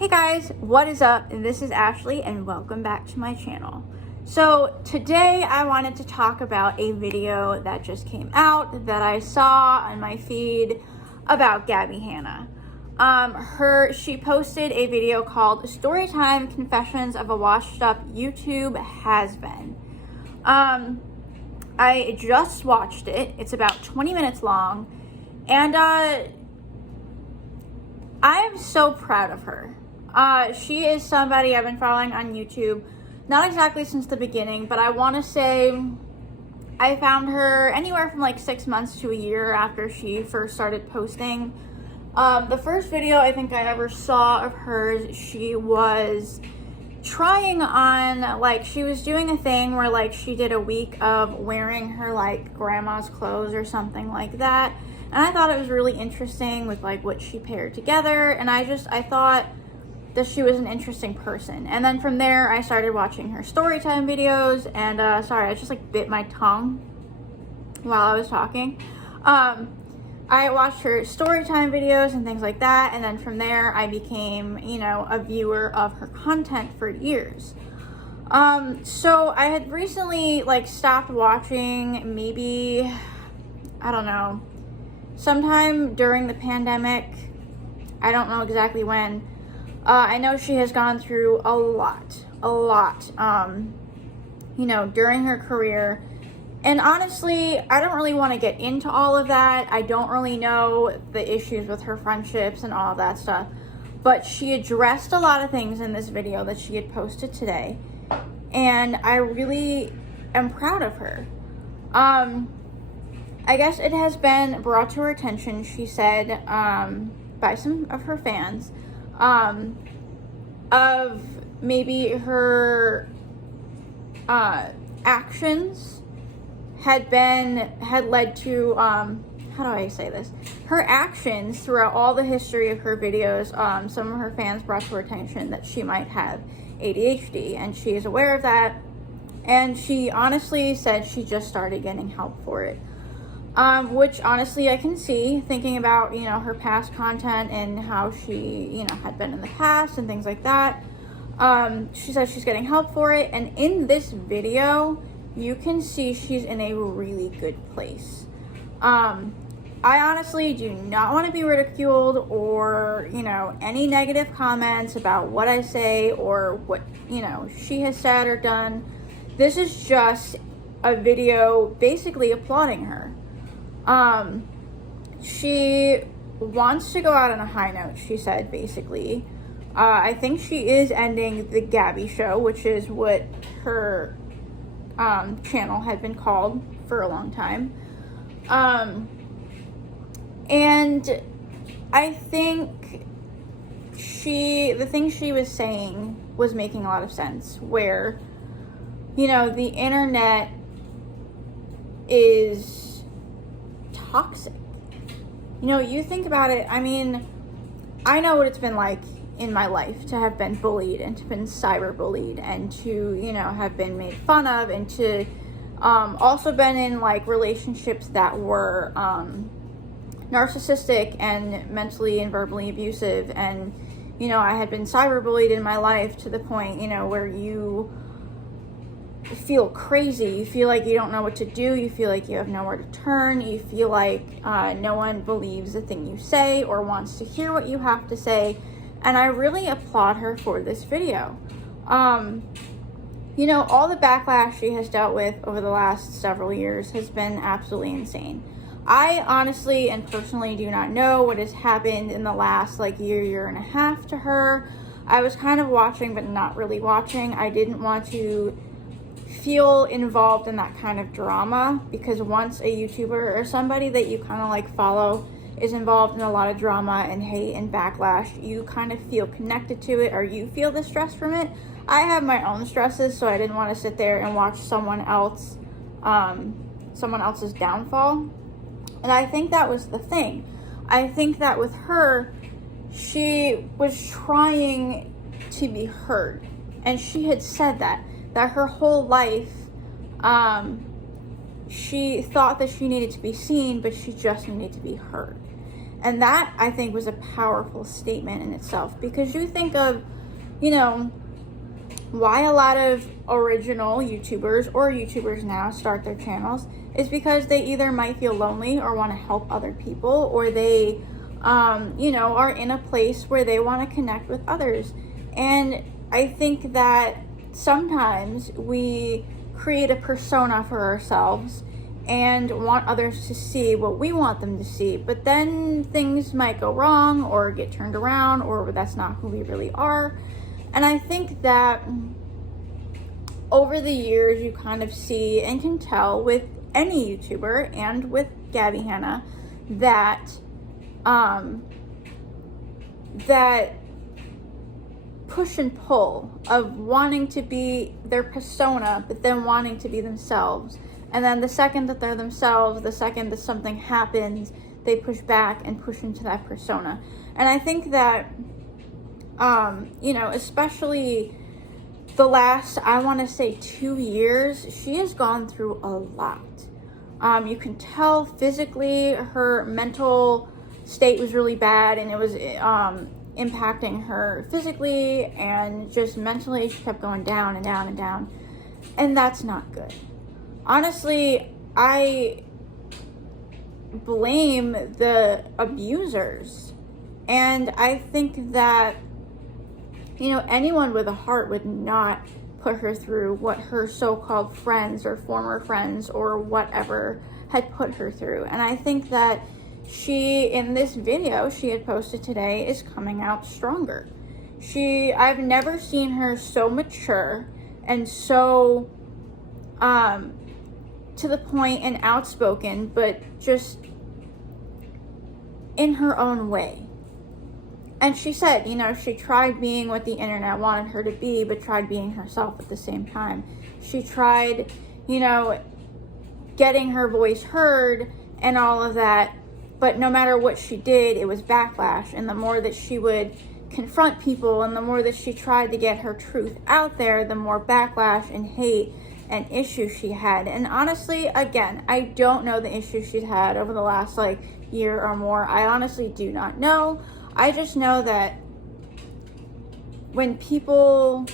Hey guys, what is up? This is Ashley and welcome back to my channel. So today I wanted to talk about a video that just came out that I saw on my feed about Gabbie Hanna. She posted a video called Storytime Confessions of a Washed Up YouTube Has-Been. I just watched it. It's about 20 minutes long and I am so proud of her. She is somebody I've been following on YouTube, not exactly since the beginning, but I want to say I found her anywhere from like 6 months to a year after she first started posting. The first video I think I ever saw of hers, she was trying on, like, she was doing a thing where like she did a week of wearing her like grandma's clothes or something like that. And I thought it was really interesting with like what she paired together, and I thought that she was an interesting person. And then from there I started watching her storytime videos, and sorry, I just like bit my tongue while I was talking. I watched her storytime videos and things like that, and then from there I became, a viewer of her content for years. So I had recently like stopped watching, maybe, I don't know, sometime during the pandemic. I don't know exactly when. I know she has gone through a lot, during her career. And honestly, I don't really want to get into all of that. I don't really know the issues with her friendships and all of that stuff. But she addressed a lot of things in this video that she had posted today. And I really am proud of her. I guess it has been brought to her attention, she said, by some of her fans, of maybe her actions had led to, how do I say this? Her actions throughout all the history of her videos, some of her fans brought to her attention that she might have ADHD, and she is aware of that. And she honestly said she just started getting help for it. Which honestly I can see, thinking about, her past content and how she, had been in the past and things like that. She says she's getting help for it, and in this video, you can see she's in a really good place. I honestly do not want to be ridiculed or, any negative comments about what I say or what, she has said or done. This is just a video basically applauding her. She wants to go out on a high note, she said, basically. I think she is ending the Gabbie show, which is what her channel had been called for a long time. And I think the thing she was saying was making a lot of sense, where, the internet is toxic. You think about it, I mean, I know what it's been like in my life to have been bullied and to have been cyberbullied and to, have been made fun of, and to also been in like relationships that were narcissistic and mentally and verbally abusive. And, I had been cyberbullied in my life to the point, where you feel crazy, you feel like you don't know what to do, you feel like you have nowhere to turn, you feel like no one believes the thing you say or wants to hear what you have to say. And I really applaud her for this video. All the backlash she has dealt with over the last several years has been absolutely insane. I honestly and personally do not know what has happened in the last year and a half to her. I was kind of watching but not really watching. I didn't want to feel involved in that kind of drama, because once a YouTuber or somebody that you kind of follow is involved in a lot of drama and hate and backlash, you kind of feel connected to it, or you feel the stress from it. I have my own stresses, so I didn't want to sit there and watch someone else's downfall. And I think that was the thing. I think that with her, she was trying to be heard, and she had said that her whole life, she thought that she needed to be seen, but she just needed to be heard. And that, I think, was a powerful statement in itself, because you think of, you know, why a lot of original YouTubers or YouTubers now start their channels is because they either might feel lonely or want to help other people, or they, you know, are in a place where they want to connect with others. And I think that sometimes we create a persona for ourselves and want others to see what we want them to see, but then things might go wrong or get turned around, or that's not who we really are. And I think that over the years you kind of see and can tell with any YouTuber and with Gabbie Hanna that that push and pull of wanting to be their persona, but then wanting to be themselves. And then the second that they're themselves, the second that something happens, they push back and push into that persona. And I think that, you know, especially the last, I want to say 2 years, she has gone through a lot. You can tell physically her mental state was really bad, and it was impacting her physically and just mentally. She kept going down and down and down, and that's not good. Honestly, I blame the abusers, and I think that, you know, anyone with a heart would not put her through what her so-called friends or former friends or whatever had put her through. And I think that she, in this video she had posted today, is coming out stronger. I've never seen her so mature and so to the point and outspoken, but just in her own way. And she said, you know, she tried being what the internet wanted her to be, but tried being herself at the same time. She tried, you know, getting her voice heard and all of that, but no matter what she did, it was backlash. And the more that she would confront people and the more that she tried to get her truth out there, the more backlash and hate and issues she had. And honestly, again, I don't know the issues she's had over the last year or more. I honestly do not know. I just know that when people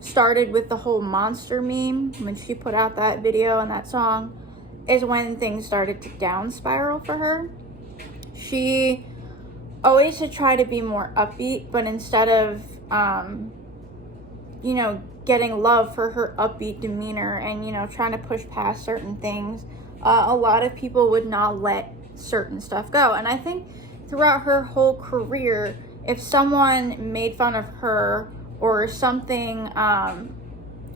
started with the whole monster meme, when she put out that video and that song, is when things started to down spiral for her. She always had tried to be more upbeat, but instead of, you know, getting love for her upbeat demeanor and, you know, trying to push past certain things, a lot of people would not let certain stuff go. And I think throughout her whole career, if someone made fun of her or something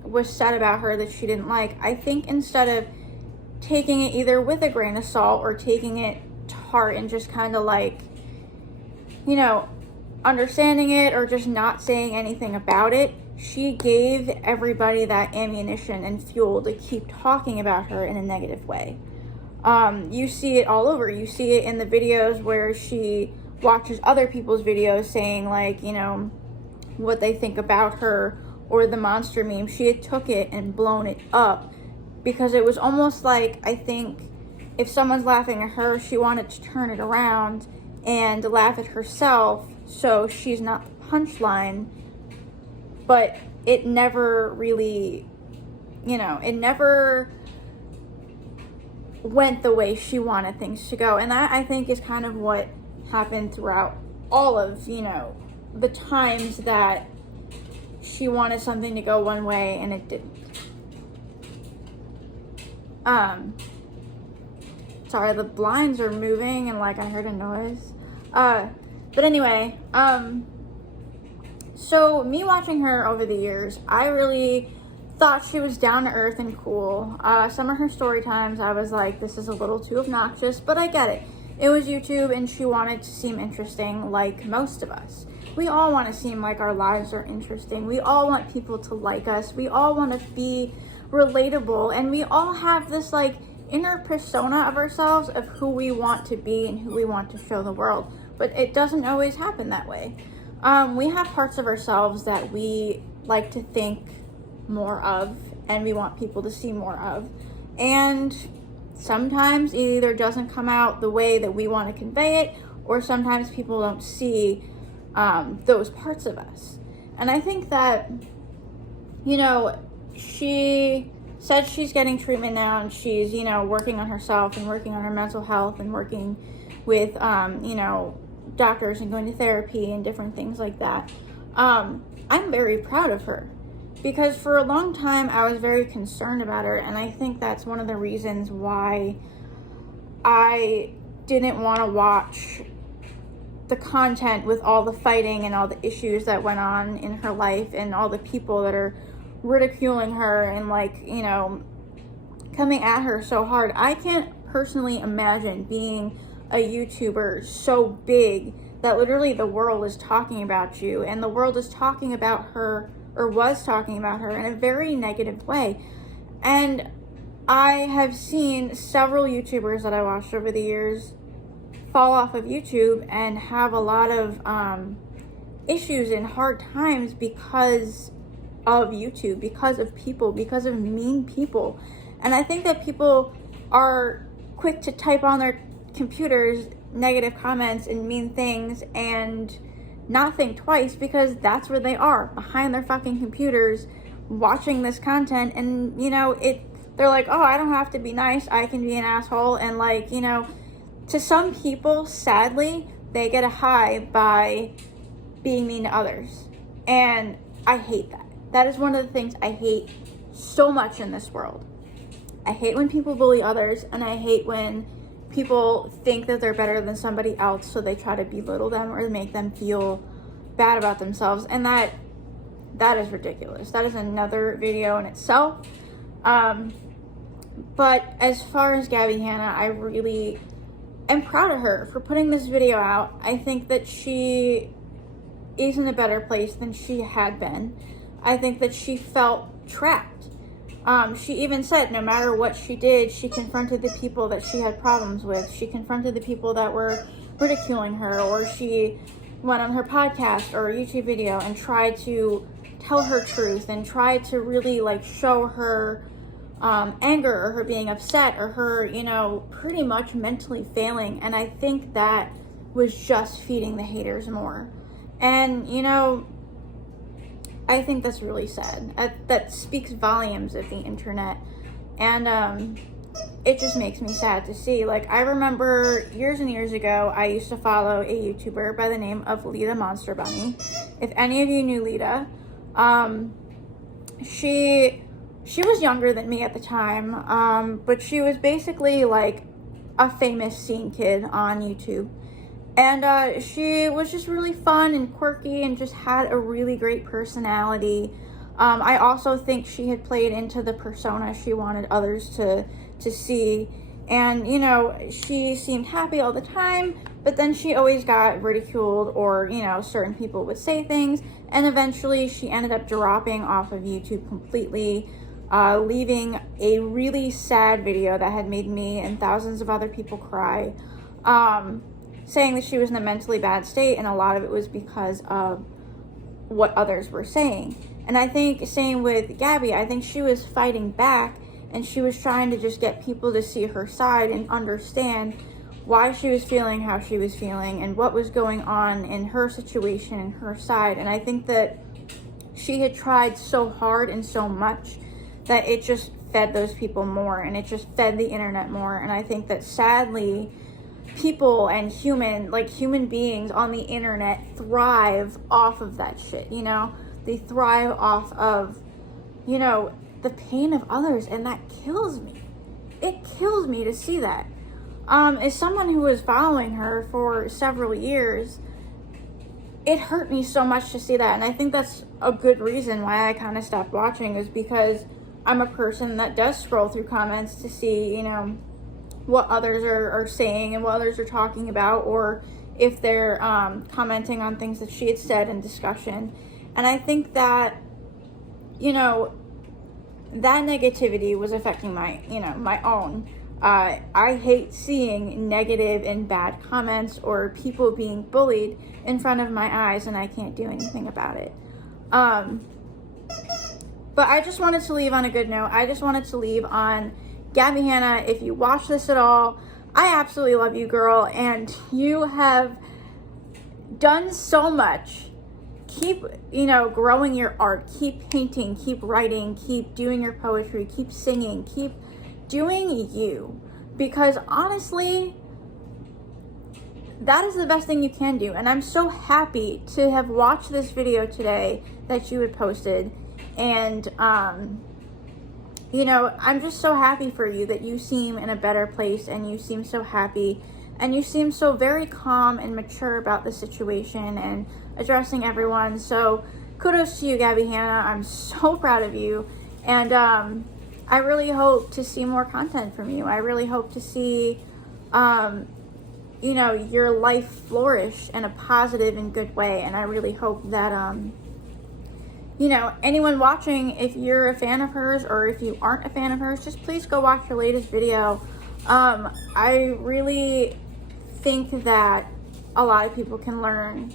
was said about her that she didn't like, I think instead of taking it either with a grain of salt or taking it to heart and just kind of you know, understanding it or just not saying anything about it, she gave everybody that ammunition and fuel to keep talking about her in a negative way. You see it all over. You see it in the videos where she watches other people's videos saying, you know, what they think about her, or the monster meme. She had took it and blown it up because it was almost like, I think, if someone's laughing at her, she wanted to turn it around and laugh at herself so she's not the punchline. But it never really, you know, it never went the way she wanted things to go. And that, I think, is kind of what happened throughout all of, you know, the times that she wanted something to go one way and it didn't. Sorry, the blinds are moving and I heard a noise. But anyway, so me watching her over the years, I really thought she was down to earth and cool. Some of her story times, I was like, this is a little too obnoxious, but I get it. It was YouTube and she wanted to seem interesting like most of us. We all want to seem like our lives are interesting. We all want people to like us. We all want to be relatable, and we all have this inner persona of ourselves of who we want to be and who we want to show the world. But it doesn't always happen that way. We have parts of ourselves that we like to think more of and we want people to see more of. And sometimes it either doesn't come out the way that we want to convey it, or sometimes people don't see those parts of us. And I think that, you know, she said she's getting treatment now, and she's, you know, working on herself and working on her mental health and working with, you know, doctors and going to therapy and different things like that. I'm very proud of her, because for a long time I was very concerned about her, and I think that's one of the reasons why I didn't want to watch the content with all the fighting and all the issues that went on in her life and all the people that are ridiculing her and, like, you know, coming at her so hard. I can't personally imagine being a YouTuber so big that literally the world is talking about you, and the world is talking about her, or was talking about her, in a very negative way. And I have seen several YouTubers that I watched over the years fall off of YouTube and have a lot of issues and hard times because of YouTube, because of people, because of mean people. And I think that people are quick to type on their computers negative comments and mean things and not think twice, because that's where they are, behind their fucking computers watching this content. And, you know, they're like, oh, I don't have to be nice, I can be an asshole. And, like, you know, to some people, sadly, they get a high by being mean to others. And I hate that. That is one of the things I hate so much in this world. I hate when people bully others, and I hate when people think that they're better than somebody else, so they try to belittle them or make them feel bad about themselves. And that is ridiculous. That is another video in itself. But as far as Gabbie Hanna, I really am proud of her for putting this video out. I think that she is in a better place than she had been. I think that she felt trapped. She even said no matter what she did, she confronted the people that she had problems with. She confronted the people that were ridiculing her, or she went on her podcast or YouTube video and tried to tell her truth and tried to really, like, show her anger, or her being upset, or her, you know, pretty much mentally failing. And I think that was just feeding the haters more. And, you know, I think that's really sad. That speaks volumes of the internet. And it just makes me sad to see. Like, I remember years and years ago, I used to follow a YouTuber by the name of Lita Monster Bunny. If any of you knew Lita, she was younger than me at the time, but she was basically like a famous scene kid on YouTube. And she was just really fun and quirky and just had a really great personality. I also think she had played into the persona she wanted others to see. And, you know, she seemed happy all the time, but then she always got ridiculed, or, you know, certain people would say things. And eventually she ended up dropping off of YouTube completely, leaving a really sad video that had made me and thousands of other people cry. Saying that she was in a mentally bad state, and a lot of it was because of what others were saying. And I think same with Gabbie. I think she was fighting back, and she was trying to just get people to see her side and understand why she was feeling how she was feeling and what was going on in her situation and her side. And I think that she had tried so hard and so much that it just fed those people more, and it just fed the internet more. And I think that sadly, people and human beings on the internet thrive off of that shit, you know? They thrive off of, you know, the pain of others, and that kills me. It kills me to see that. As someone who was following her for several years, it hurt me so much to see that. And I think that's a good reason why I kind of stopped watching, is because I'm a person that does scroll through comments to see, you know, what others are saying and what others are talking about, or if they're commenting on things that she had said in discussion. And I think that, you know, that negativity was affecting my own. I hate seeing negative and bad comments or people being bullied in front of my eyes, and I can't do anything about it. But I just wanted to leave on a good note. I just wanted to leave on Gabbie Hanna. If you watch this at all, I absolutely love you, girl, and you have done so much. Keep, you know, growing your art, keep painting, keep writing, keep doing your poetry, keep singing, keep doing you, because honestly, that is the best thing you can do. And I'm so happy to have watched this video today that you had posted, and you know, I'm just so happy for you that you seem in a better place, and you seem so happy, and you seem so very calm and mature about the situation and addressing everyone. So kudos to you, Gabbie Hanna. I'm so proud of you, and I really hope to see more content from you. I really hope to see you know, your life flourish in a positive and good way. And I really hope that you know, anyone watching, if you're a fan of hers or if you aren't a fan of hers, just please go watch her latest video. I really think that a lot of people can learn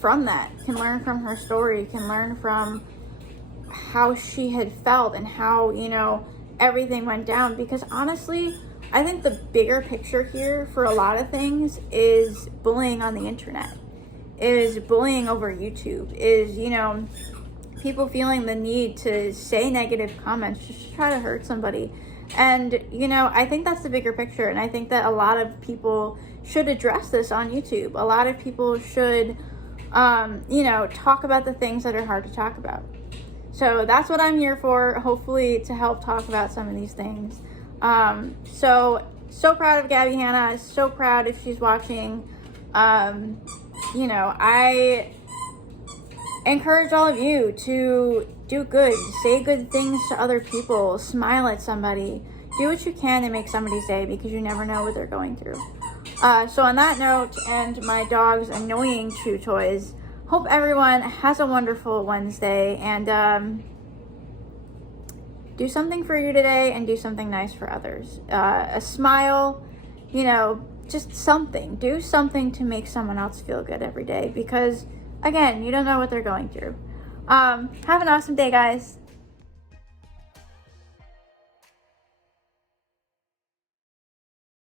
from that, can learn from her story, can learn from how she had felt and how, you know, everything went down. Because honestly, I think the bigger picture here for a lot of things is bullying on the internet, is bullying over YouTube, is, you know, people feeling the need to say negative comments just to try to hurt somebody. And, you know, I think that's the bigger picture, and I think that a lot of people should address this on YouTube. A lot of people should, you know, talk about the things that are hard to talk about. So that's what I'm here for, hopefully to help talk about some of these things. So proud of Gabbie Hanna, so proud if she's watching. You know, I encourage all of you to do good, say good things to other people, smile at somebody, do what you can to make somebody's day, because you never know what they're going through. So on that note, and my dog's annoying chew toys, hope everyone has a wonderful Wednesday, and do something for you today and do something nice for others. A smile, you know, just something. Do something to make someone else feel good every day, because, again, you don't know what they're going through. Have an awesome day, guys.